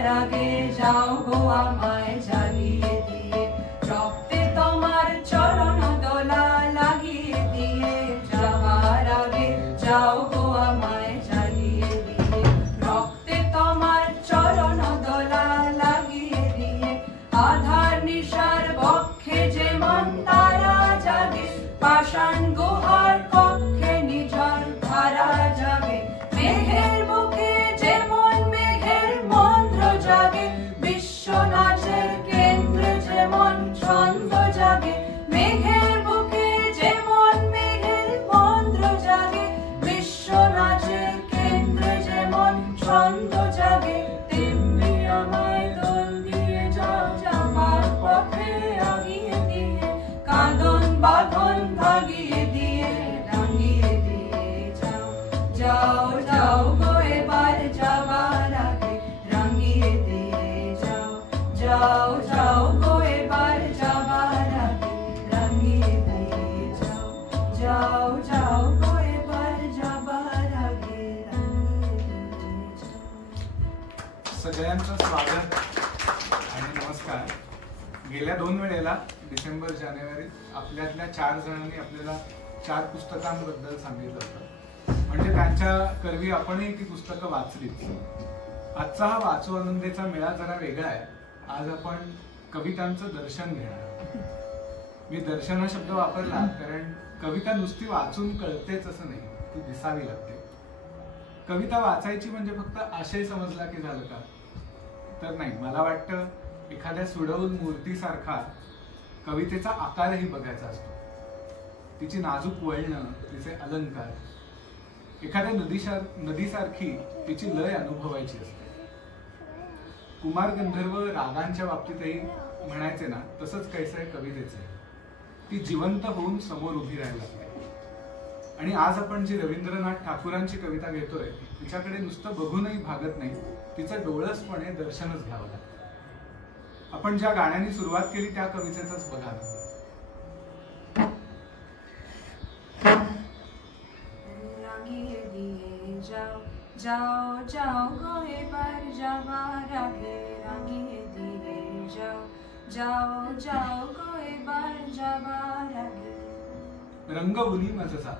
যাবার আগে যাও গো আমায় জ্বালিয়ে দিয়ে, রক্তে তোমার চরণ দোলা লাগিয়ে দিয়ে, যাবার আগে যাও গো আমায় জ্বালিয়ে দিয়ে, রক্তে তোমার চরণ দোলা লাগিয়ে দিয়ে, আধার নিশার বক্ষে যেমন তারা জাগে, পাষাণ গুহার কক্ষে নিঝর ধারা জাগে, মেঘের বুকে যেমন মেঘের মন্ত্র জাগে, বিশ্ব নাচের কেন্দ্রে যেমন ছন্দ জাগে, মেঘের বুকে যেমন মেঘের মন্ত্র জাগে, বিশ্ব নাচের কেন্দ্রে যেমন ছন্দ জাগে, তেমনি আমায় দোল দিয়ে যাও যাবার পথে আগিয়ে দিয়ে, কাঁদন বাঁধন ভাগিয়ে দিয়ে, রাঙিয়ে দিয়ে যাও, যাও যাও গো এবার যাবার আগে, রাঙিয়ে দিয়ে যাও, যাও যাও গো এবার যাবার আগে, রাঙিয়ে দিয়ে যাও, যাও যাও গো এবার যাবার আগে, রাঙিয়ে দিয়ে যাও। सगळ्यांचं स्वागत आणि नमस्कार. गेल्या 2 वेळेला डिसेंबर जानेवारी आपल्यातल्या 4 जणांनी आपल्याला 4 पुस्तकांबद्दल सांगितलं होतं, म्हणजे त्यांच्या करवी आपणही ती पुस्तकं वाचलीच. आजचा हा वाचू आनंदेचा मेळा जरा वेगळा आहे. आज आपण कवितांचं दर्शन घेणार आहोत. मी दर्शन हा शब्द वापरला कारण कविता नुसती वाचून कळतेच असं नाही, ती दिसावी लागते. कविता वाचायची म्हणजे फक्त आशय समजला की झालं का, तर नाही. मला वाटतं एखाद्या सुडवून मूर्तीसारखा कवितेचा आकारही बघायचा असतो, तिची नाजूक वळणं, तिचे अलंकार, एखाद्या नदीसारखी तिची लय अनुभवायची असते. कुमार गंधर्व रागांच्या बाबतीतही म्हणायचे ना, तसंच कैसे आहे कवितेचे, ती जिवंत होऊन समोर उभी राहायला लागते. आणि आज आपण जी रवींद्रनाथ ठाकूरांची कविता घेतोय, तिच्याकडे नुसतं बघूनही भागत नाही, तिचं डोळसपणे दर्शनच घ्यावं लागतं. आपण ज्या गाण्याने सुरुवात केली त्या कवितेचंच बघा ना. रांगिए दिए जाओ, जाओ जाओ गो एबार जाबार आगे, रांगिए दिए जाओ, जाओ जाओ गो एबार जाबार आगे. रंगवुनी मज जा,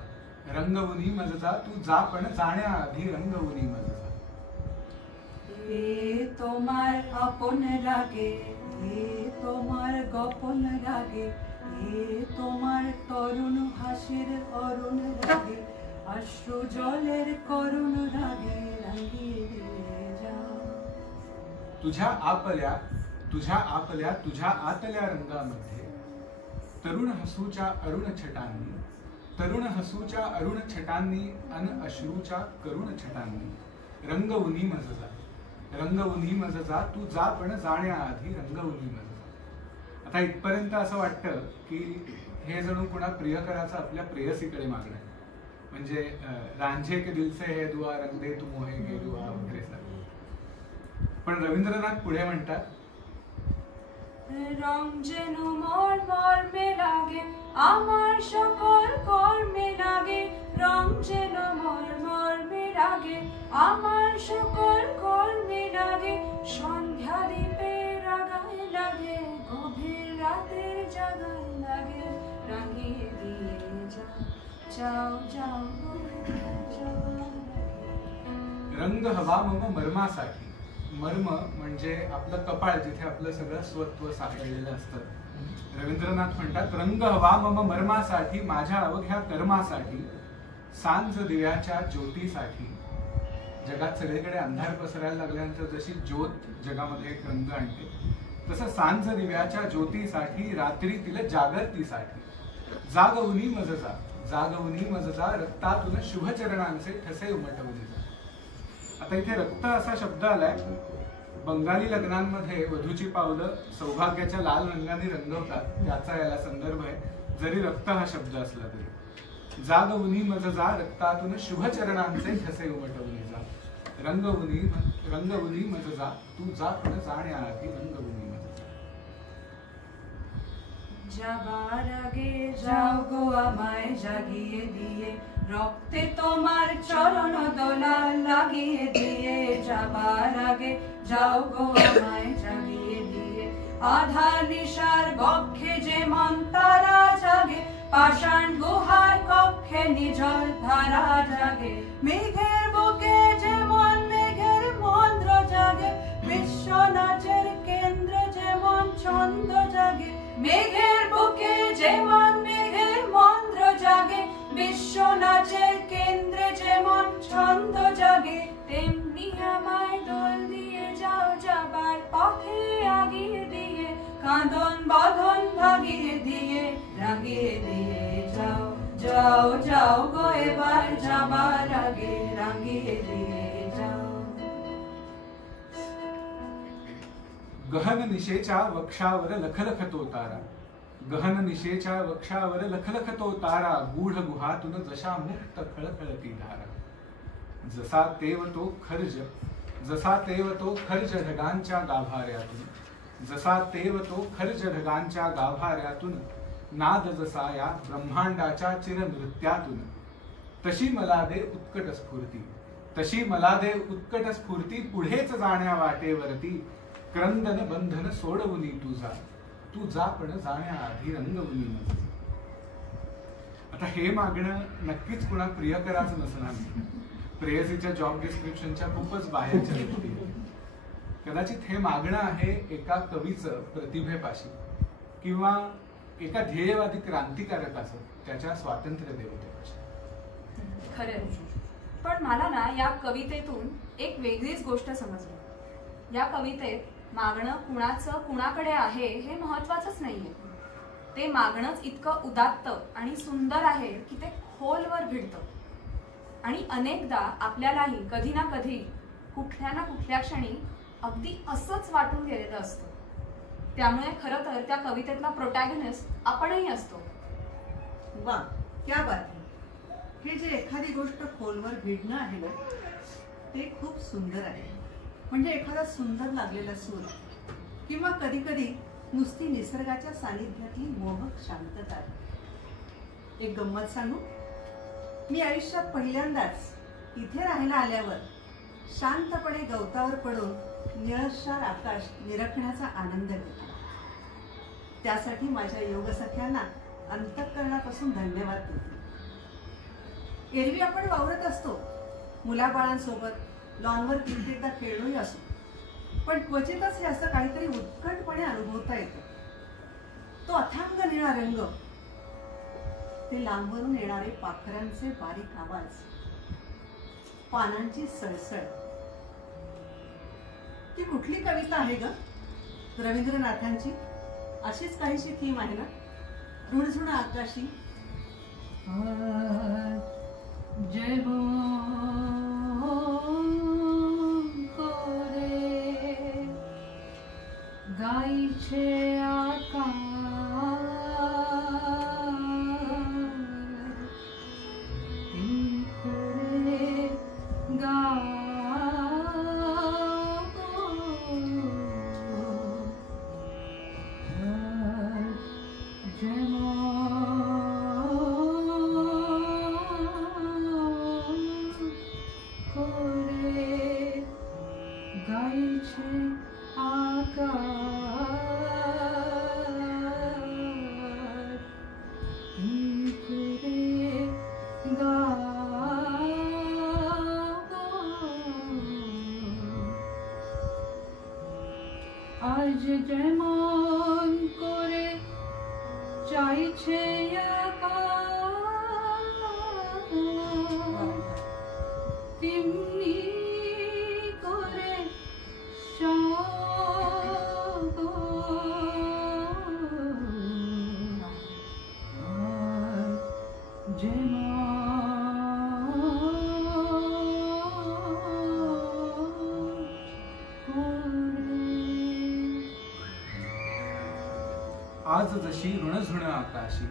रंगवुनी मज जा, तू जा पण जाण्याआधी रंगवुनी मज जा. এ তোমার আপন লাগে, এ তোমার গোপন লাগে, এ তোমার তরুণ হাসির অরুণ লাগে, অশ্রু জলের করুণ লাগে, রাঙিয়ে দিয়ে যাও. तुझ्या आपल्या तुझ्या आपल्या तुझ्या आतल्या रंगामध्ये तरुण हसूच्या अरुण छटांनी, तरुण हसूच्या अरुण छटांनी अन अश्रूच्या करुण छटांनी, रंगवुनी मज जा, रंगवुनी मज जा, तू जा पण जाण्याआधी रंगवुनी मज जा. आता इथपर्यंत असं वाटतं की हे जणू कुणा प्रियकराचं आपल्या प्रेयसीकडे मागणं आहे. म्हणजे रांझे के दिल से है दुआ, रंग दे तू मोहे गेलुआ वगैरे सारखं. पण रवींद्रनाथ पुढे म्हणतात, রং যেন মোর মর্মে লাগে, আমার সকল কর্মে লাগে, রং যেন মোর মর্মে লাগে, আমার সকল কর্মে লাগে, সন্ধ্যা দ্বীপে রাগায় লাগে, গভীর রাতের জাগায় লাগে, রাঙিয়ে দিয়ে যাও, যাও যাও যাও. रंग हवा मम मर्मासाठी. मर्म म्हणजे आपलं कपाळ, जिथे आपलं सगळं स्वत्व साठलेलं असतं. रवींद्रनाथ म्हणतात, रंग हवा मम मर्मासाठी, माझ्या अवघ्या कर्मासाठी, सांज दिव्याच्या ज्योतीसाठी. जगात सगळीकडे अंधार पसरायला लागल्यानंतर जशी ज्योत जगामध्ये एक रंग आणते, तसं सांज दिव्याच्या ज्योतीसाठी, रात्रीतील जागृतीसाठी, जागवुनी मज जा, जागवुनी मज जा, रक्तातून शुभचरणांचे ठसे उमटवले जा. आता इथे रक्त असा शब्द आलाय. बंगाली लग्नांमध्ये वधूची पावलं सौभाग्याच्या लाल रंगाने रंगवतात, त्याचा याला संदर्भ आहे, जरी रक्त हा शब्द असला तरी. जागवुनी मज जा, रक्तातून शुभचरणांचे ठसे उमटवले जा, रंगवुनी मज जा, तू जा पण जाण्याआधी रंगवुनी मज जा. যাবার আগে যাও গো আমায় জাগিয়ে দিয়ে, রক্তে তোমার চরণ দোলা লাগিয়ে দিয়ে, যাবার আগে যাও গো আমায় জাগিয়ে দিয়ে আধার নিশার বক্ষে যে মন তারা জাগে পাষাণ গুহার কক্ষে নিঝল ধারা জাগে মেঘের বুকে যে মন মেঘের মন্দ্র জাগে বিশ্ব নাচের কেন্দ্র যেমন ছন্দ জাগে মেঘের বুকে যে মন মেঘের মন্দ্র জাগে বিশ্ব নাচের কেন্দ্রে যেমন ছন্দ জাগে তেমনি আমায় দোল দিয়ে যাও যাবার পথে আগিয়ে দিয়ে কাঁদন বাঁধন ভাগিয়ে দিয়ে রাগিয়ে দিয়ে যাও যাও যাও গো এবার যাবার আগে রাগিয়ে দিয়ে যাও। गहन निशेच्या वक्षावर लखलखतो तारा गहन निशेच्या वक्षावर लखलखतो तारा गूढ गुहातून जशा मुक्त खळखळती धारा जसा तेव तो खर्ज जसा तेव तो खर्ज ढगांच्या गाभाऱ्यातून जसा तेव तो खर्ज ढगांच्या गाभाऱ्यातून नाद जसा या ब्रह्मांडाच्या चिरनृत्यातून तशी मला दे उत्कट स्फूर्ती तशी मला दे उत्कट स्फूर्ती पुढेच जाण्या वाटेवरती क्रंदन बंधन सोडवुनी तू जा पण जाण्याआधी रंगवुनी मज। आता हे मागणं नक्कीच कुणा प्रियकराचं नसणार प्रेयसीच्या जॉब डिस्क्रिप्शनच्या खूपच बाहेरच्या गोष्टी कदाचित हे मागणं आहे एका कवीचं प्रतिभेपाशी किंवा एका ध्येयवादी क्रांतिकारकाचं त्याच्या स्वातंत्र्य देवतेपाशी। खरं पण मला ना या कवितेतून एक वेगळीच गोष्ट समजली। या कवितेत मागणं कुणाचं कुणाकडे आहे हे महत्वाचंच नाहीये ते मागणंच इतकं उदात्त आणि सुंदर आहे की ते खोलवर भिडतं आणि अनेकदा आपल्यालाही कधी ना कधी कुठल्या ना कुठल्या क्षणी अगदी असंच वाटून गेलेलं असतं। त्यामुळे खरं तर त्या कवितेतला प्रोटॅगनिस्ट आपणही असतो। वा क्या बात आहे। हे जे एखादी गोष्ट खोलवर भिडणं आहे ना ते खूप सुंदर आहे। म्हणजे एखादा सुंदर लागलेला सूर किंवा कधी कधी नुसती निसर्गाच्या सानिध्यातली मोहक शांतता। एक गंमत सांगू, मी आयुष्यात पहिल्यांदाच इथे राहायला आल्यावर शांतपणे गवतावर पडून निळशार आकाश निरखण्याचा आनंद घेतला। त्यासाठी माझ्या योगसख्यांना अंतःकरणापासून धन्यवाद देते। एरवी आपण वावरत असतो, मुलाबाळांसोबत लॉनवर कित्येकदा खेळलोही असो, पण क्वचितच हे असं काहीतरी उत्कटपणे अनुभवता येतं। तो अथांग निळा रंग, ते लांबवरून येणारे पाखरांचे बारीक आवाज, पानांची सळसळ। ती कुठली कविता आहे ग? रवींद्रनाथांची अशीच काहीशी थीम आहे ना? रुणझुण आकाशी जय गाईचे आकार আজ যেমন করে চাইছে তেমনি করে आज जशी ऋणझुण आकाशी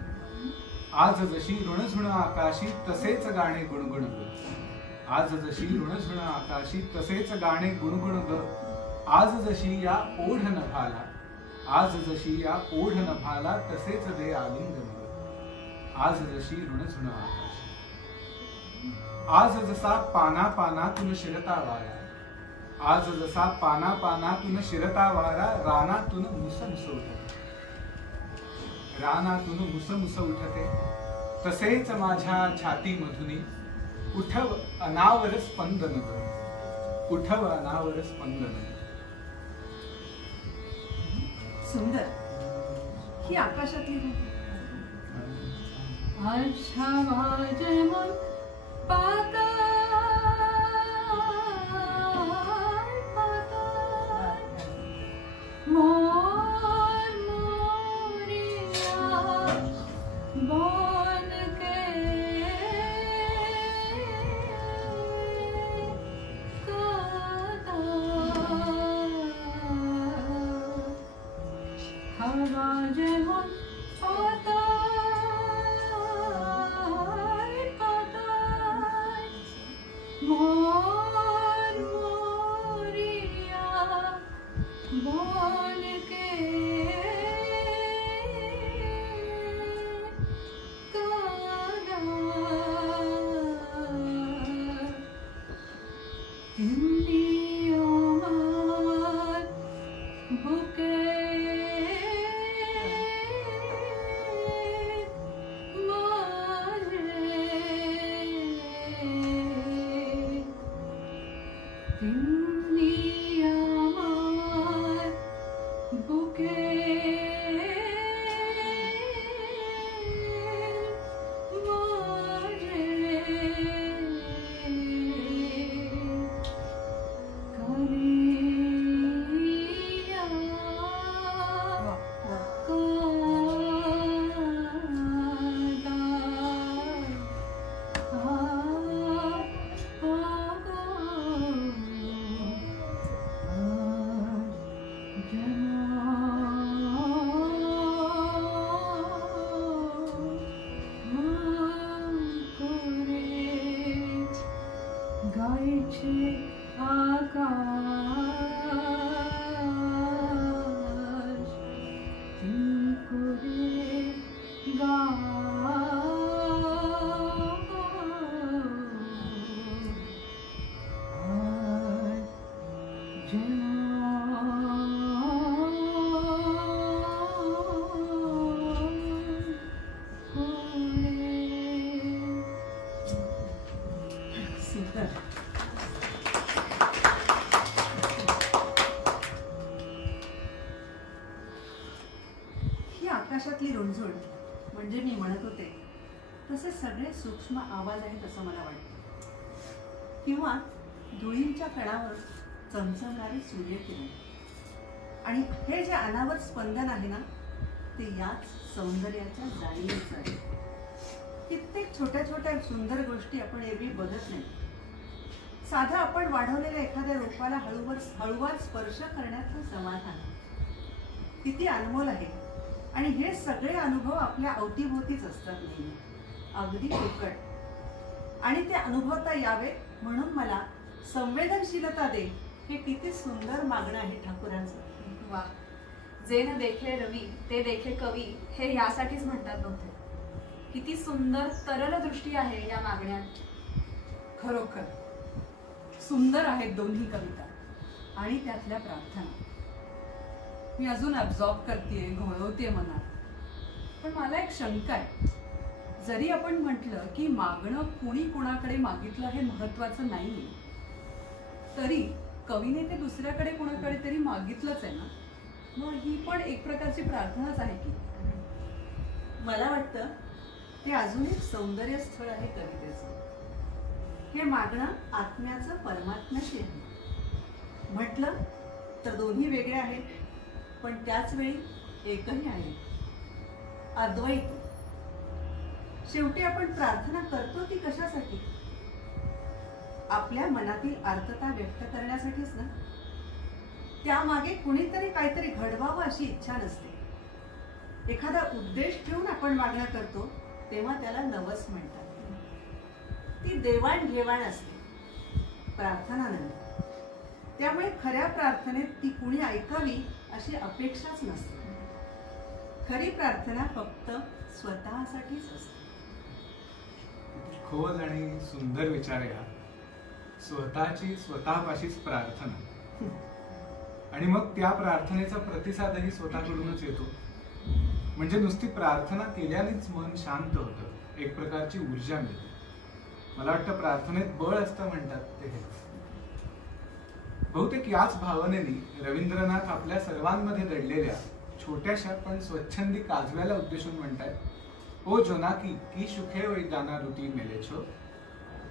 आज जशी ऋणझुण आकाशी तसेच गाणे गुणगुण ग आज जशी ऋणझुण आकाशी तसेच गाणे गुणगुण ग आज जशी या ओढ नभाला आज जशी या ओढ नभाला तसेच दे आलिंगन ग आज जशी ऋणझुण आकाशी आज जसा पाना पानातून शिरता वारा आज जसा पाना पानातून शिरता वारा रानातून मुसमुस उठते, रानातून मुसमुस उठते, तसेच माझ्या छाती मधुनी उठव अनावर स्पंदन कर, उठव अनावर स्पंदन. सुंदर. ही आकाशातली अच्छा माझे मन पाता मोर मोरिया बोल के काता हवा जे मन पाता मोर मोरिया बोल के कागा हिंदियों मार बुके आकाशातली रुंझुळ म्हणजे मी म्हणत होते तसे सगळे सूक्ष्म आवाज आहेत असं मला वाटतं, किंवा धुळींच्या कणावर चमचमणारे सूर्यकिरण. आणि हे जे अनावर स्पंदन आहे ना, ते याच सौंदर्याच्या जाणीवेचं आहे. कित्येक छोट्या छोट्या सुंदर गोष्टी आपण एरवी बघत नाही. साधा आपण वाढवलेल्या एखाद्या रोपाला हळूवार स्पर्श करण्याचं समाधान किती अनमोल आहे. आणि हे सगळे अनुभव आपल्या अवतीभोवतीच असतात नेहमी, अगदी फुकट. आणि ते अनुभवता यावे म्हणून मला संवेदनशीलता दे, हे किती सुंदर मागणं आहे ठाकूरांचं. वा, जे न देखे रवी ते देखे कवी, हे यासाठीच म्हणतात बहुतेक. किती सुंदर तरल दृष्टी आहे या मागण्यात. खरोखर सुंदर आहेत दोन्ही कविता आणि त्यातल्या प्रार्थना. मी अजून अब्झॉर्ब करतेय, घोळवतेय मनात. पण मला एक शंका आहे. जरी आपण म्हटलं की मागणं कुणी कुणाकडे मागितलं हे महत्वाचं नाहीये, तरी कवीने ते दुसऱ्याकडे कुणाकडे तरी मागितलंच आहे ना. मग ही पण एक प्रकारची प्रार्थनाच आहे की. मला वाटतं ते अजून एक सौंदर्य स्थळ आहे कवितेचं. हे मागणं आत्म्याचं परमात्म्याशी आहे. म्हटलं तर दोन्ही वेगळे आहेत, पण त्याच वेळी एकही आहे, अद्वैत. शेवटी आपण प्रार्थना करतो ती कशासाठी? आपल्या मनातील आर्तता व्यक्त करण्यासाठीच ना. त्यामागे कुणीतरी काहीतरी घडवावं अशी इच्छा नसते. एखादा उद्देश ठेवून आपण मागणं करतो तेव्हा त्याला नवस म्हणतात. ती देवाणघेवाण असते, प्रार्थना नव्हे. त्यामुळे खऱ्या प्रार्थनेत ती कुणी ऐकावी अशी अपेक्षाच नसते. खरी प्रार्थना फक्त स्वतःसाठीच असते. खोल आणि सुंदर विचार या. स्वतःची स्वतःपाशीच प्रार्थना. आणि मग त्या प्रार्थनेचा प्रतिसादही स्वतःकडूनच येतो. म्हणजे नुसती प्रार्थना केल्यानेच मन शांत होतं, एक प्रकारची ऊर्जा मिळते. मला वाटतं प्रार्थनेत बळ असतं म्हणतात ते हेच. बहुतेक याच भावनेने रवींद्रनाथ आपल्या सर्वांमध्ये दडलेल्या छोट्याशा पण स्वच्छंदी काजव्याला उद्देशून म्हणतात, ओ जोनाकी की सुखे ओई गाना रुती मेलेछो.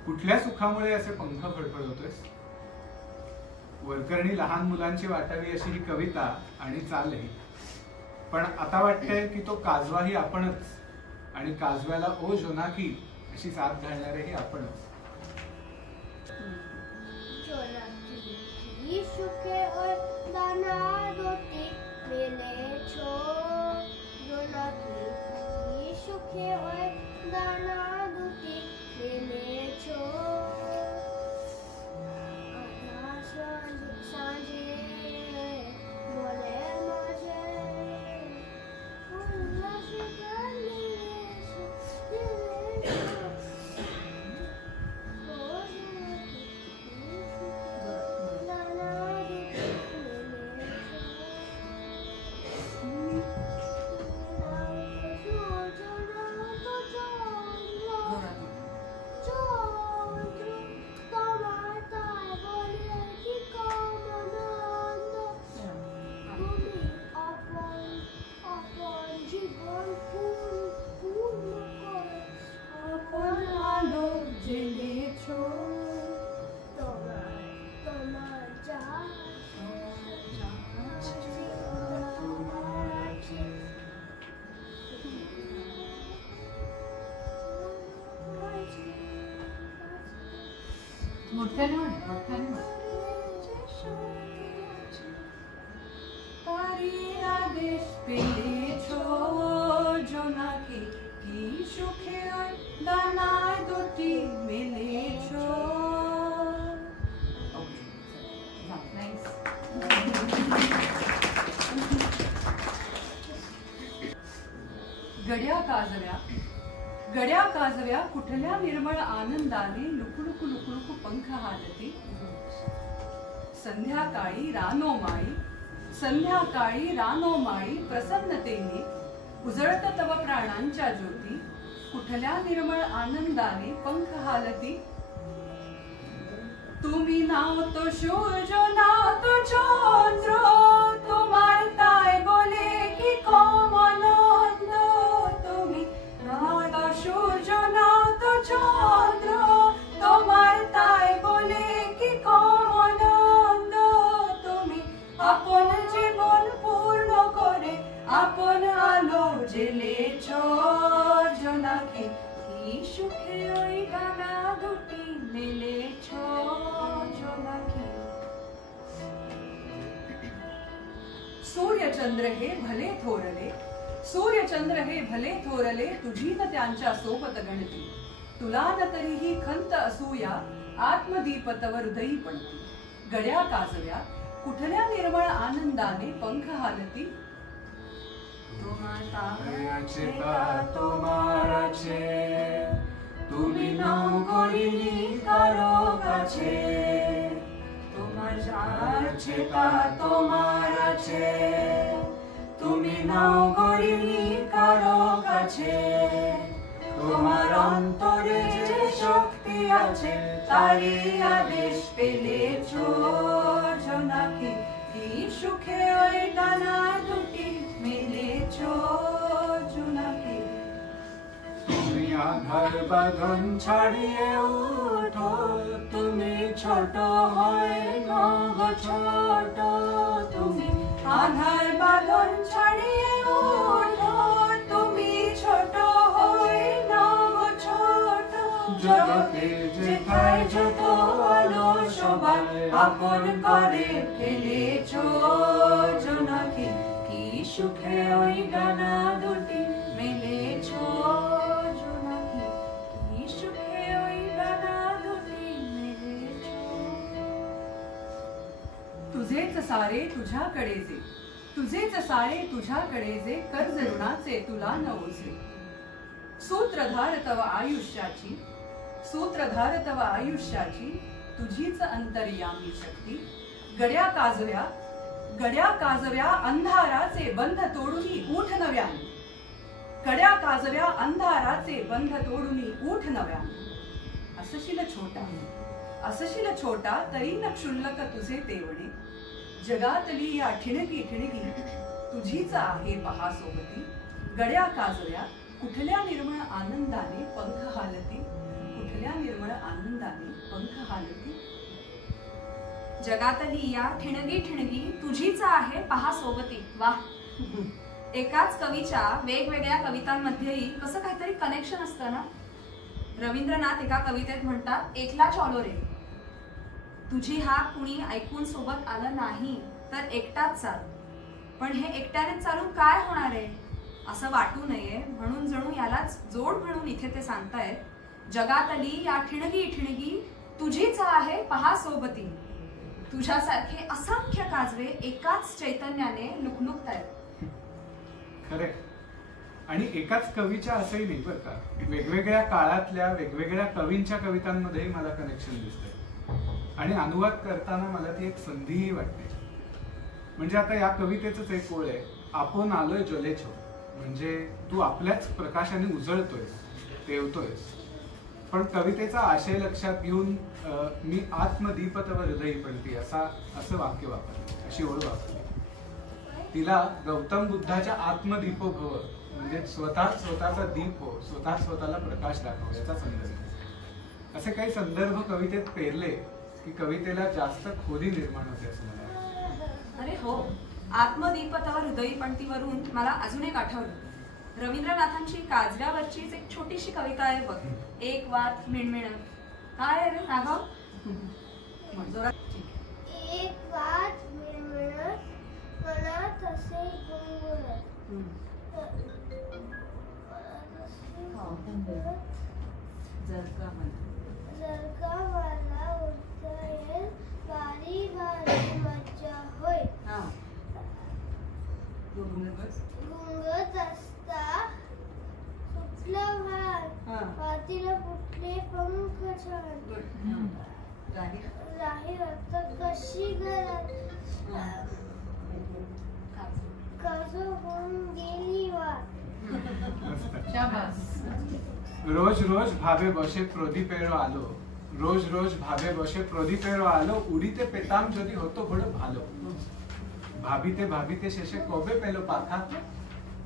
कुठल्या सुखामुळे असे पंख फडफडवतोयस? वरकरणी लहान मुलांची वाटावी अशी ही कविता आणि चालही, पण आता वाटतंय की तो काजवाही आपणच, आणि काजव्याला ओ जोनाकी अशी साथ घालणारेही आपणच. जोनाकी सुखे और दाना रोटी मेलेछो. जोनाकी सुखे और दाना रोटी मेलेछो. सांजे बोले माझे उल्हास गणेश दिलेछो. मोठ्याने म्हण, मोठ्याने म्हण. तारी आदेश पेलेछो जोनाकी की सुखे और दाना दोटी मेलेछो. गड्या काजव्या गड्या काजव्या कुठल्या निर्मळ आनंदाने लुकुलुकु लुकुलुकु पंख हालती. संध्याकाळी रानोमाळी प्रसन्नतेने उजळत तव प्राणांच्या ज्योती. कुठल्या निर्मळ आनंदाने पंख हालती. तुम्ही नाव तो सूर्य नाव तो चंद्र, तुम्हार ताय बोले की कोमनंद. तुम्ही नाव तो सूर्य नाव तो चंद्र, तुम्हार ताय बोले की कोमनंद. तुम्ही आपण जीवन पूर्ण करे आपण आलो जेलेछो. जोनाकी की सुखे ओई गाना दुटी मेलेछो. जोनाकी. सूर्यचंद्र हे भले थोरले, सूर्यचंद्र हे भले थोरले, तुझी न त्यांच्या सोबत गणती. तुला न तरीही खंत असूया आत्मदीप तव हृदयी पणती. गड्या काजव्या कुठल्या निर्मळ आनंदाने पंख हालती. তুমি নাও করিনি কারো কাছে, তোমার আছে তা তোমার আছে. তুমি নাও করিনি কারো কাছে, তোমার অন্তরে যে শক্তি আছে তারই আদেশ পেলেছো. জোনাকি কি সুখে ওই ডানা দুটি মেলেছো. জোনাকি. তুমি আধার বাঁধন ছাড়িয়ে উঠো, তুমি ছোট হয়ে নব ছোট. তুমি আধার বাঁধন ছাড়িয়ে ওঠো, তুমি ছোট হয়ে নব ছোট. জগতে যেথায় যত আলো সবাই আপন করে ফেলেছো. জোনাকি কি সুখে ওই ডানা দুটি মেলেছো. জোনাকি কি সুখে ওই ডানা দুটি মেলেছো. तुझेच सारे तुझ्याकडे जे, तुझेच सारे तुझ्याकडे जे, कर्ज ऋणाचे तुला न ओझे. सूत्रधार तव आयुष्याची, सूत्रधार तव आयुष्याची, तुझीच अंतर्यामी शक्ती. गड्या काजव्या अंधाराचे बंध तोडूनी उठ नव्याने. गड्या काजव्या अंधाराचे बंध तोडूनी उठ नव्याने. असशील छोटा तरी न क्षुल्लक तुझे तेवणे. जगातली या ठिणगी ठिणगी तुझीच आहे पहा सोबती. गड्या काजव्या कुठल्या निर्मळ आनंदाने पंख हालती. कुठल्या निर्मळ आनंदाने पंख हालती. जगातली या ठिणगी ठिणगी तुझीच आहे पहा सोबती. वाह. एकाच कवीच्या वेगवेगळ्या कवितांमध्येही कसं काहीतरी कनेक्शन असतं ना. रवींद्रनाथ एका कवितेत म्हणतात, एकला चॉलो रे, तुझी हाक कुणी ऐकून सोबत आलं नाही तर एकटाच चाल. पण हे एकट्याने चालून काय होणार आहे असं वाटू नये म्हणून जणू यालाच जोड म्हणून इथे ते सांगतायत. जगातली या ठिणगी ठिणगी तुझीच आहे पहा सोबती. तुझ्यासारखे असंख्य काजवे एकाच चैतन्याने लुकलुकतायत. खरे. आणि एकाच कवीच्या असंही नाही बरं का, वेगवेगळ्या काळातल्या वेगवेगळ्या कवींच्या कवितांमध्येही मला कनेक्शन दिसतंय. आणि अनुवाद करताना मला ती एक संधीही वाटते. म्हणजे आता या कवितेच एक ओळ आहे, आपण आलोय जलेछो, म्हणजे तू आपल्याच प्रकाशाने उजळतोयस, तेवतोयस. पण कवितेचा आशय लक्षात घेऊन मी आत्मदीपतव हृदयी पडती असं वाक्य वापरलं, अशी ओळ वापरली. तिला गौतम बुद्धाच्या आत्मदीपो भव, म्हणजे स्वतःचा दीप हो, स्वतःला प्रकाश दाखव याचा संदर्भ. असे काही संदर्भ कवितेत पेरले की कवितेला जास्त खोली निर्माण होते असं मला वाटतं. अरे हो, आत्मदीपतव हृदयी पणतीवरून मला अजून एक आठवलं. रवींद्रनाथांची काजव्यावरचीच एक छोटीशी कविता आहे बघ, एक वात मिणमिण. काय आहे रे राघव? एक वात मिणमिणत मनात असे गुणगुणत. जर का मला उडता येईल भारी भारी मज्जा होय. गुंगत असता सुटलं भार पातीला फुटले पंख छान. राही रक्त कशी घरात काजू होऊन गेली वाट. रोज रोज भावे बसे প্রদীপের আলো, রোজ রোজ ভাবে বসে প্রদীপের আলো, উড়িতে পেতাম যদি হতো বড় ভালো। ভাবিতে ভাবিতে শেষে কবে পেল পাখা,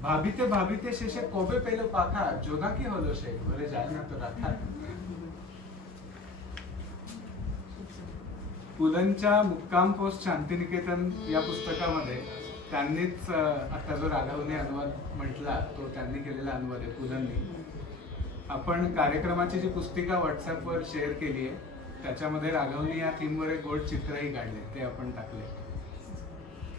ভাবিতে ভাবিতে শেষে কবে পেল পাখা, জোনাকি হলো সে ঘরে যায় না তো রাখা। पुलंच्या मुक्काम पोस्ट शांतिनिकेतन या पुस्तकामध्ये त्यांनीच आता जो राघवने अनुवाद म्हटला तो त्यांनी केलेला अनुवाद आहे पुलंनी। आपण कार्यक्रमाची जी पुस्तिका व्हॉट्सअपवर शेअर केली आहे त्याच्यामध्ये राघवने या थीमवर एक गोड चित्रही काढले, ते आपण टाकले।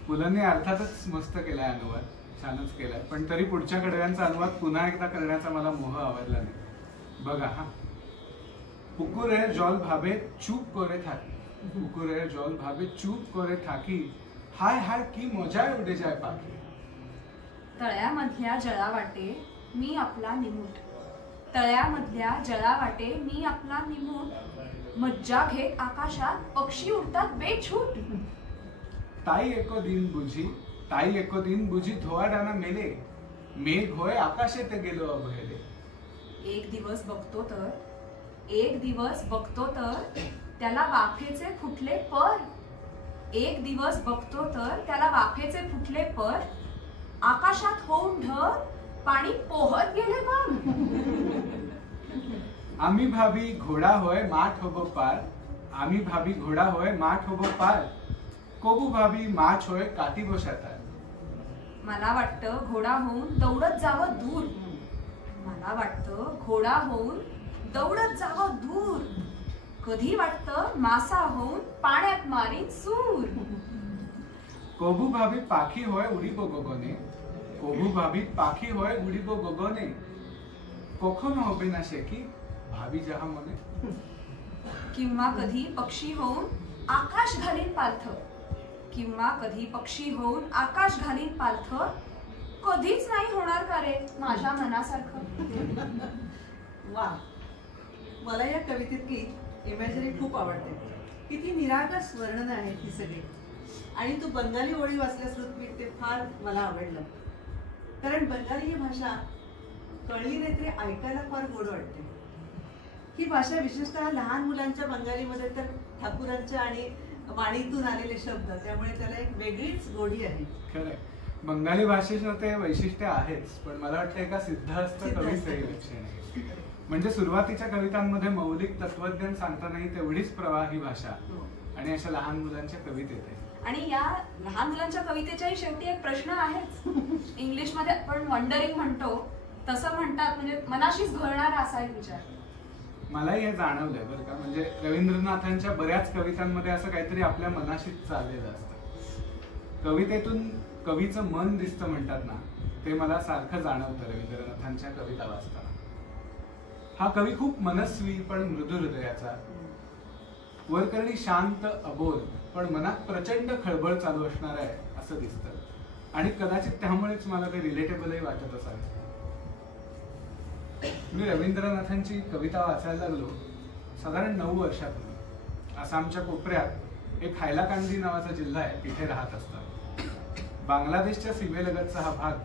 पुलंनी अर्थातच मस्त केलाय अनुवाद, छानच केलाय, पण तरी पुढच्या कडव्यांचा अनुवाद पुन्हा एकदा करण्याचा मला मोह आवडला नाही। बघा हा, पुकुरे जल भावे चूप करे थाकी, पुकुरे जल भावे चूप करे थाकी, हाय हाय की मजा उडे जाय पाखी। तळ्यामधल्या जळावाटे मी आपला निमूट, तळ्यामधल्या जळावाटे मी आपला निमूट, मज्जा घेत आकाशात पक्षी उडतात बेछूट। ताई एको दिन बुझी, ताई एको दिन बुझी धोवाडाना मेले, मेघ होय आकाशे ते गेलो अभयले। एक दिवस बघतो तर, एक दिवस बघतो तर त्याला वाफेचे फुटले पर, एक दिवस बघतो तर त्याला वाफेचे फुटले पर, आकाशात होऊन ढग पाणी पोहत गेले बघ। आम्ही भाभी घोडा होय माठ होबो पार, आम्ही भाभी घोडा होय माठ होबो पार, कोबू भाभी माछ होय काठी बसतात। मला वाटतं घोडा होऊन दौडत जावं दूर, मला वाटतं घोडा होऊन दौडत जावं दूर, कधी वाटतं मासा होऊन पाण्यात मारीन सूर। कोबू भाभी पाखी होय उडीबो गगने, कोबू भाभी पाखी होय उडीबो गगने, कखनो होबे ना शेकी भाभी जहा मने। किंवा कधी पक्षी होऊन आकाश घालीन पालथ, किंवा कधी पक्षी होऊन आकाश घालीन पालथ, कधीच नाही होणार का रे माझ्या मनासारखं। वा, मला या कवितेतली इमॅजिनरी खूप आवडते। किती निरागस वर्णन आहेत ही सगळी। आणि तू बंगाली ओळी वाचल्यास ऋत्विक, ते फार मला आवडलं. कारण बंगाली ही भाषा कळली नाही तरी ऐकायला फार गोड वाटते. ही भाषा विशेषतः लहान मुलांच्या बंगालीमध्ये तर ठाकूरांच्या आणि वाणीतून आलेले शब्द, त्यामुळे त्याला एक वेगळीच गोडी आहे. खरंय, बंगाली भाषेचं ते वैशिष्ट्य आहेच, पण मला वाटतं एका सिद्धहस्त कवीचंही लक्षण आहे. म्हणजे सुरुवातीच्या कवितांमध्ये मौलिक तत्वज्ञान सांगतानाही तेवढीच प्रवाही भाषा आणि अशा लहान मुलांच्या कवितेत आहे. आणि या लहान मुलांच्या कवितेच्याही शेवटी एक प्रश्न आहेच. इंग्लिशमध्ये आपण वंडरिंग म्हणतो तसं म्हणतात, म्हणजे मनाशीच घोळणारा असा एक विचार. मलाही हे जाणवलंय बरं का. म्हणजे रवींद्रनाथांच्या बऱ्याच कवितांमध्ये असं काहीतरी आपल्या मनाशीच चाललेलं असतं. कवितेतून कवीचं मन दिसतं म्हणतात ना, ते मला सारखं जाणवतं रवींद्रनाथांच्या कविता वाचताना. हा कवी खूप मनस्वी पण मृदू हृदयाचा, वरकरणी शांत अबोल पण मनात प्रचंड खळबळ चालू असणार आहे असं दिसतं. आणि कदाचित त्यामुळेच मला ते रिलेटेबलही वाटत असावे. मी रवींद्रनाथांची कविता वाचायला लागलो साधारण 9 वर्षापूर्वी. आसामच्या कोपऱ्यात एक हायलाकांदी नावाचा जिल्हा आहे, तिथे राहत असतात. बांगलादेशच्या सीमेलगतचा हा भाग.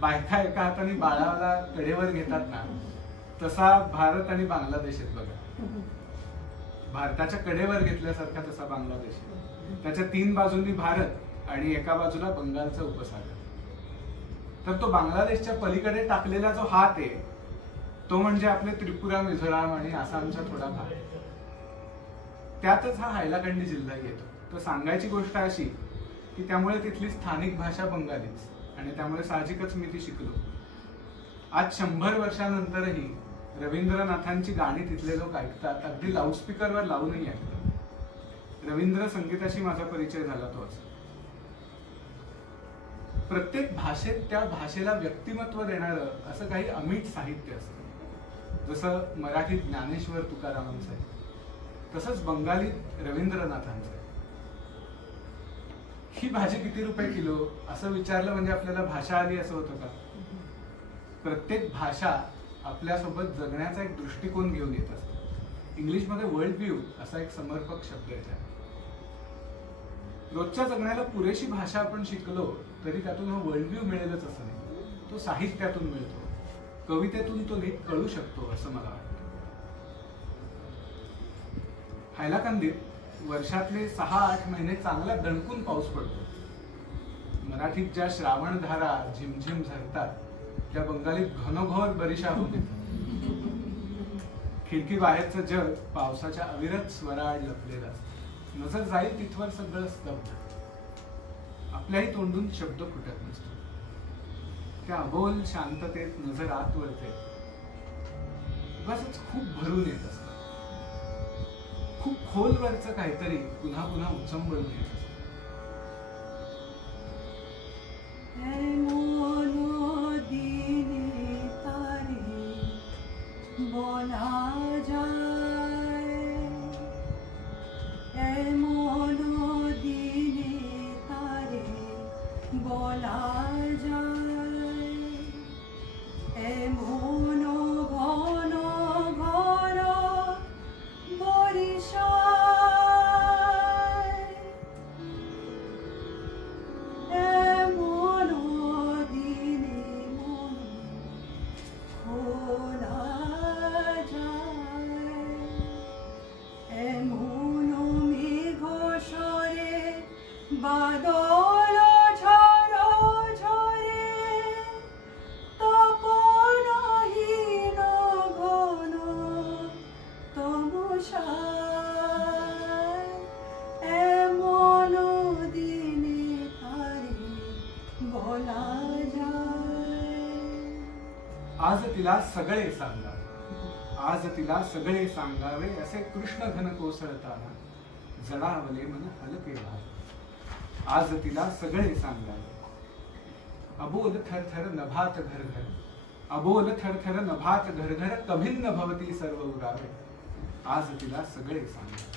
बायका एका हाताने बाळाला कडेवर घेतात ना, तसा भारत आणि बांगलादेश आहेत बघा. भारताच्या कडेवर घेतल्यासारखा तसा बांगलादेश. त्याच्या 3 बाजूंनी भारत आणि एका बाजूला बंगालचा उपसागर. तर तो बांगलादेशच्या पलीकडे टाकलेला जो हात आहे तो म्हणजे आपले त्रिपुरा, मिझोराम आणि आसामचा थोडा भाग. त्यातच हा हायलाकंडी जिल्हा येतो. तर सांगायची गोष्ट अशी की त्यामुळे तिथली स्थानिक भाषा बंगालीच, आणि त्यामुळे साहजिकच मी ती शिकलो. आज 100 वर्षानंतरही रवींद्रनाथांची गाणी तिथले लोक ऐकतात, अगदी लाऊडस्पीकरवर लावूनही ऐकतात. रवींद्र संगीताशी माझा परिचय झाला तोच. प्रत्येक भाषेत त्या भाषेला व्यक्तिमत्व देणारं असं काही अमीट साहित्य असतं. जसं मराठीत ज्ञानेश्वर तुकारामांचं आहे, तसंच बंगालीत रवींद्रनाथांचं आहे. ही भाजी किती रुपये किलो असं विचारलं म्हणजे आपल्याला भाषा आली असं होतं का? प्रत्येक भाषा आपल्यासोबत जगण्याचा एक दृष्टिकोन घेऊन येत असते. इंग्लिशमध्ये वर्ल्ड व्ह्यू असा एक समर्पक शब्द आहे. रोजच्या जगण्याला पुरेशी भाषा आपण शिकलो तरी त्यातून हा वर्ल्ड व्ह्यू मिळेलच असं नाही. तो साहित्यातून मिळतो, कवितेतून तो नीट कळू शकतो असं मला वाटतं. हायलाकांदीत वर्षातले 6-8 महिने चांगला दणकून पाऊस पडतो. मराठीत ज्या श्रावणधारा झिमझिम झरतात त्या बंगालीत घनघोर बरिशा होत येतात. खिडकी बाहेरचं जग पावसाच्या अविरत स्वराड लपलेलं असतं. नजर जाईल तिथवर सगळं स्तब्ध. आपल्याही तोंडून शब्द फुटत नसतो. त्या अबोल शांततेत नजर आत वळते. उगाचच खूप भरून येत असतं. खूप खोलवरचं काहीतरी पुन्हा पुन्हा उचंबळून येत असतं. आज तिला सगळे सांगावे, आज तिला सगळे सांगावे असे कृष्ण घन कोसळताना जडावले मन हलके भार. आज तिला सगळे सांगावे. अबोल थरथर नभात घर घर, अबोल थरथर नभात घर घर, कभिन्न भवती सर्व उरावे. आज तिला सगळे सांगावे.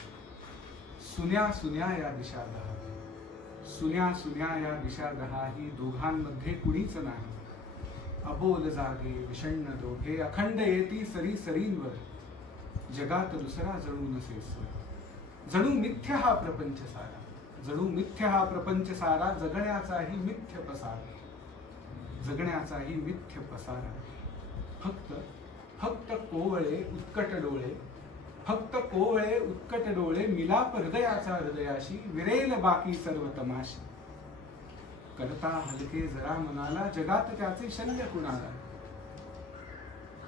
सुन्या सुन्या या दिशादहा, सुन्या सुन्या या दिशादहा ही दोघांमध्ये कुणीच नाही. अबोल जागे विषण्ण दोघे, अखंड येती सरी सरींवर, जगात दुसरा जणू नसे स्वर. जणू मिथ्या हा प्रपंच सारा, जणू मिथ्य हा प्रपंच सारा, जगण्याचाही मिथ्य पसारा, जगण्याचाही मिथ्य पसारा. फक्त फक्त कोवळे उत्कट डोळे, फक्त कोवळे उत्कट डोळे, मिलाप हृदयाचा हृदयाशी, विरेल बाकी सर्व तमाशी. करता हलके जरा मनाला, जगात त्याचे शल्य कुणाला.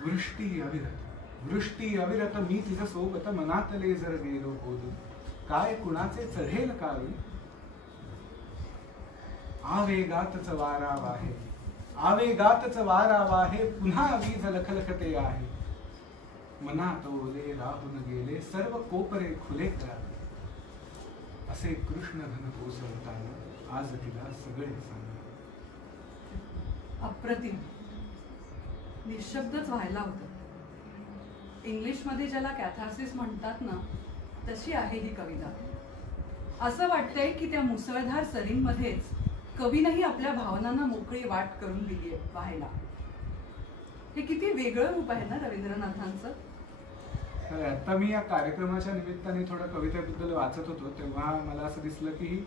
वृष्टी अविरत, वृष्टी अविरत, मी तिच्या सोबत मनातले जर गेलो बोलून, काय कुणाचे चढेल काळी. आवेगातच वारा वाहे, आवेगातच वारा वाहे, पुन्हा वीज लखलखते आहे. मनात ओले राहून गेले, सर्व कोपरे खुले करावे. असे कृष्ण धन कोसळताना आज तिला सगळे सांगा. अप्रतिम, निशब्दच व्हायला होतं. इंग्लिशमध्ये ज्याला कॅथार्सिस म्हणतात ना, तशी आहे ही कविता. असं वाटतंय की त्या मुसळधार सरींमध्येच कवीनंही आपल्या भावनांना मोकळी वाट करून दिली आहे व्हायला. हे किती वेगळं रूप आहे ना रवींद्रनाथांचं. आता मी या कार्यक्रमाच्या निमित्ताने थोडं कवितेबद्दल वाचत होतो, तेव्हा मला असं दिसलं की ही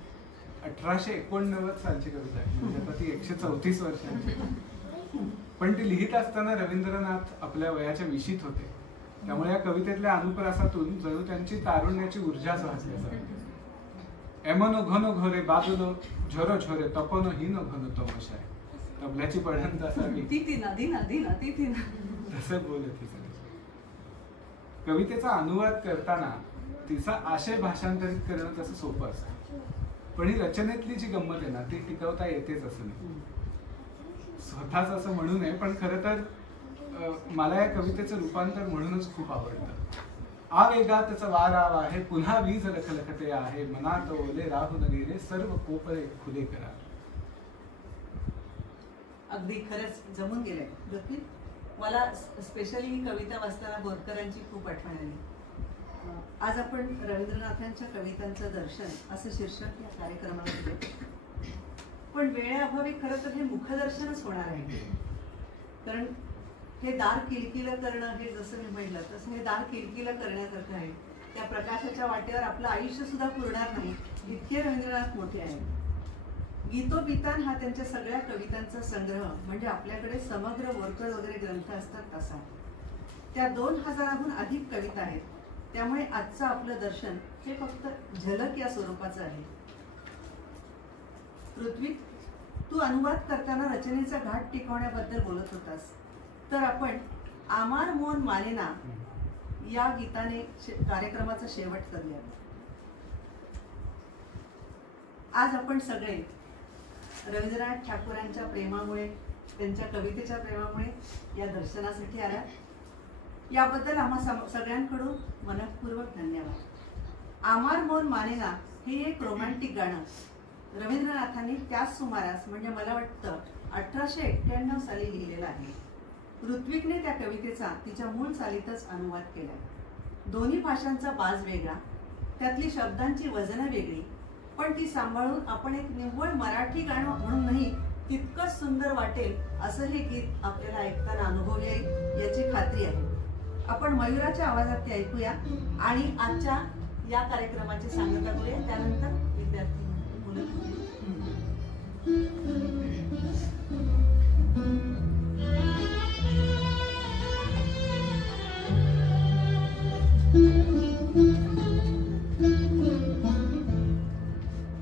1889 सालची कविता आहे. म्हणजे आता ती 134 वर्षांची. पण ती लिहित असताना रवींद्रनाथ आपल्या वयाच्या विशीत होते. त्यामुळे या कवितेतल्या अनुप्रासातून जणू त्यांची तारुण्याची ऊर्जाच वाचल्यासारखी. एमनो घनो घोरे बाजूलो झोरो झोरे तपनो हिनो घनो तमशाय. तबल्याची पढण असावी ती नदी नदी नदी ती तसं बोलत ही. कवितेचा अनुवाद करताना तिचा आशय भाषांतरित करणं तसं सोपं असतं, पण ही रचनेतली जी गंमत आहे ना, ती टिकवता येतेच असं नाही. स्वतःच असं म्हणू नये, पण खरं तर मला या कवितेचं रूपांतर म्हणूनच खूप आवडतं. आवेगातच वारा आहे, पुन्हा वीज लखलखते आहे, मनात ओले राहून गेले, सर्व कोपरे खुले करा. अगदी खरंच जमून गेलंय ज्योती. मला स्पेशली ही कविता वाचताना बोरकरांची खूप आठवण आली. आज आपण रवींद्रनाथांच्या कवितांचं दर्शन असं शीर्षक या कार्यक्रमाला दिलं. पण वेळेअभावी खरं तर हे मुखदर्शनच होणार आहे. कारण हे दार किलकिलं करणं, हे जसं मी म्हटलं तसं हे दार किलकिलं करण्यासारखं आहे. त्या प्रकाशाच्या वाटेवर आपलं आयुष्य सुद्धा पुरणार नाही, इतके रवींद्रनाथ मोठे आहेत. गीतोबितान हा त्यांच्या सगळ्या कवितांचा संग्रह, म्हणजे आपल्याकडे समग्र बोरकर वगैरे ग्रंथ असतात तसा. त्या 2000हून अधिक कविता आहेत. त्यामुळे आजचं आपलं दर्शन हे फक्त झलक या स्वरूपाचं आहे. पृथ्वी, तू अनुवाद करताना रचनेचा घाट टिकवण्याबद्दल बोलत होतास, तर आपण आमार मोन मानेना या गीताने कार्यक्रमाचा शेवट करूया. आज आपण सगळे रवींद्रनाथ ठाकूरांच्या प्रेमामुळे, त्यांच्या कवितेच्या प्रेमामुळे या दर्शनासाठी आला. याबद्दल आम्हा सगळ्यांकडून मनपूर्वक धन्यवाद. आमार मोन मानेना हे एक रोमॅन्टिक गाणं रवींद्रनाथांनी त्याच सुमारास, म्हणजे मला वाटतं 1891 साली लिहिलेलं आहे. ऋत्विकने त्या कवितेचा तिच्या मूळ चालीतच अनुवाद केलाय. दोन्ही भाषांचा बाज वेगळा, त्यातली शब्दांची वजनं वेगळी, पण ती सांभाळून आपण एक निव्वळ मराठी गाणं म्हणूनही तितकंच सुंदर वाटेल असं हे गीत आपल्याला ऐकताना अनुभव येईल याची खात्री आहे. आपण मयुराच्या आवाजात ते ऐकूया आणि आजच्या या कार्यक्रमाची सांगता करूया. त्यानंतर विद्यार्थी मुलं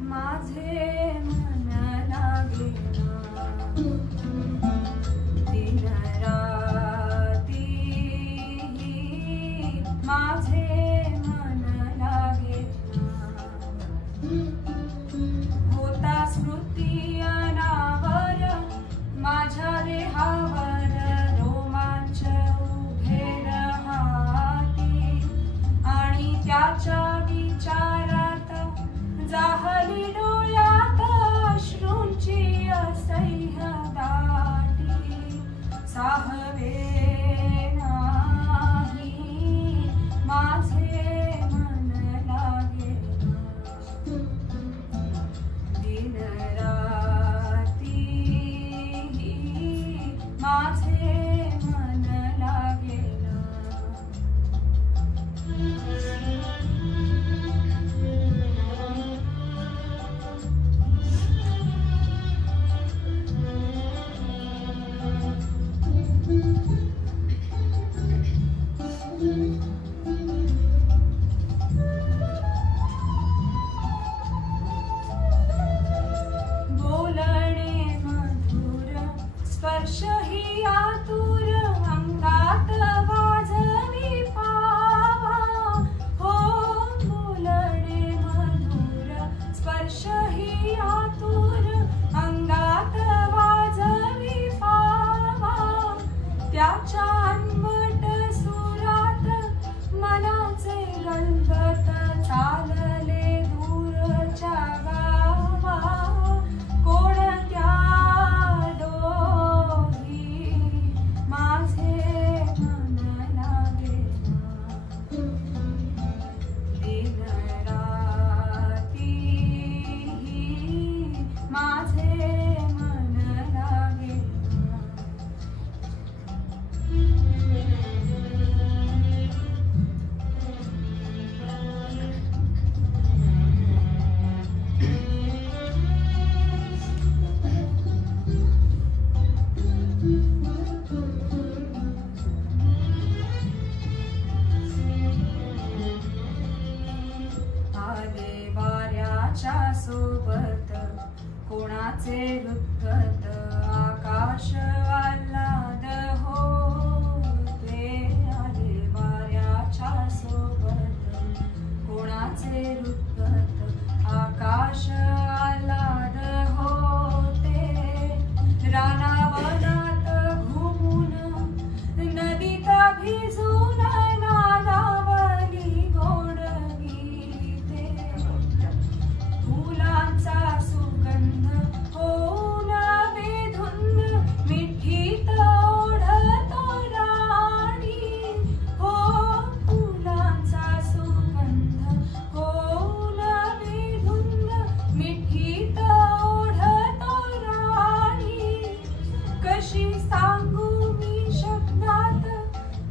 माझे मन लागे दिन राती, माझे मन लागे होता स्मृती अनावर, माझ्या देहावर रोमांच उभे राहती, आणि त्याच्या विचारात जाहली डोळ्यात अश्रूंची असह्य दाटी. साहवे नाही माझे मन लागे दिन राती, माझे मन लागे स्पर्श ही आतुर अंगात वाजवी पावा हो फुलणे मधुर स्पर्श ही आतुर अंगात वाजवी पावा त्याच्या अनवट सुरात मनाचे गणगत चालले दूरच्या गावा कोणत्या डोही माझे मन लागे दिन राती माझे मन लागे आले वाऱ्याच्या सोबत कोणाचे रुद्गत आकाश आल्हाद होते आले वाऱ्याच्या सोबत कोणाचे रुद्गत आकाश आल्हाद होते रानावनात घुमून नदीत भिजून नादावली गोड गीते फुलांचा सुगंध होऊन बेधुन मिठीत ओढतो राणी हो फुलांचा सुगंध होऊन बेधुन मिठीत ओढतो राणी कशी सांगू मी शब्दात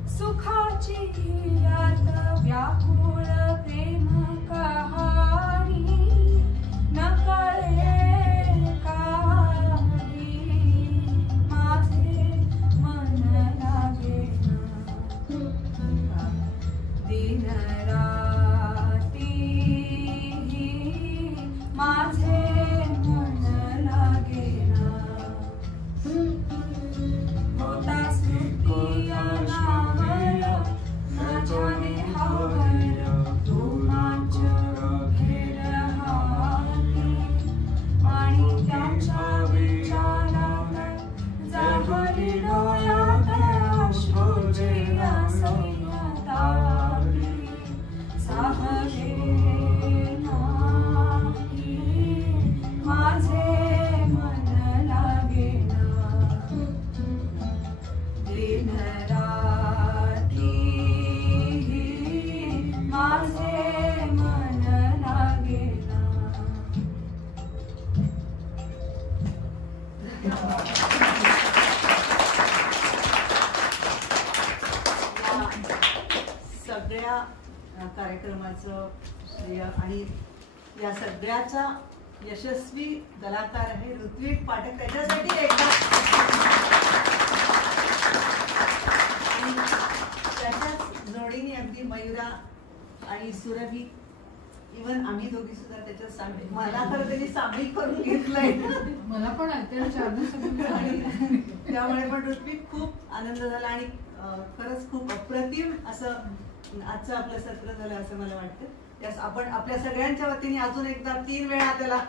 सुखाची यात व्याकुळ प्रेम कहाणी नकळे काही माझे मन लागे दिन राती माझे मन लागे होतास प्रिया नावळ माझ्या देहावर तू माझ्या भेर हाती आणि त्याच्या विचारात जगली डोळ्यात अश्रूचे असह्यतारी साहले नाही माझे मन लागेना दिन राती माझे मन लागेना सगळ्या कार्यक्रमाचं श्रेय आणि या सगळ्याचा यशस्वी कलाकार आहे ऋत्विक पाठक त्याच्यासाठी एकदा आणि त्याच्याच जोडीने अगदी मयुरा आणि सुरभी इव्हन आम्ही दोघी सुद्धा त्याच्यात सामील मला खरं त्यांनी सामील करून घेतलंय मला पण त्यामुळे पण ऋत्विक खूप आनंद झाला आणि खरंच खूप अप्रतिम असं आजचं आपलं सत्र झालं असं मला वाटतं त्यास आपण आपल्या सगळ्यांच्या वतीने अजून एकदा 3 वेळा त्याला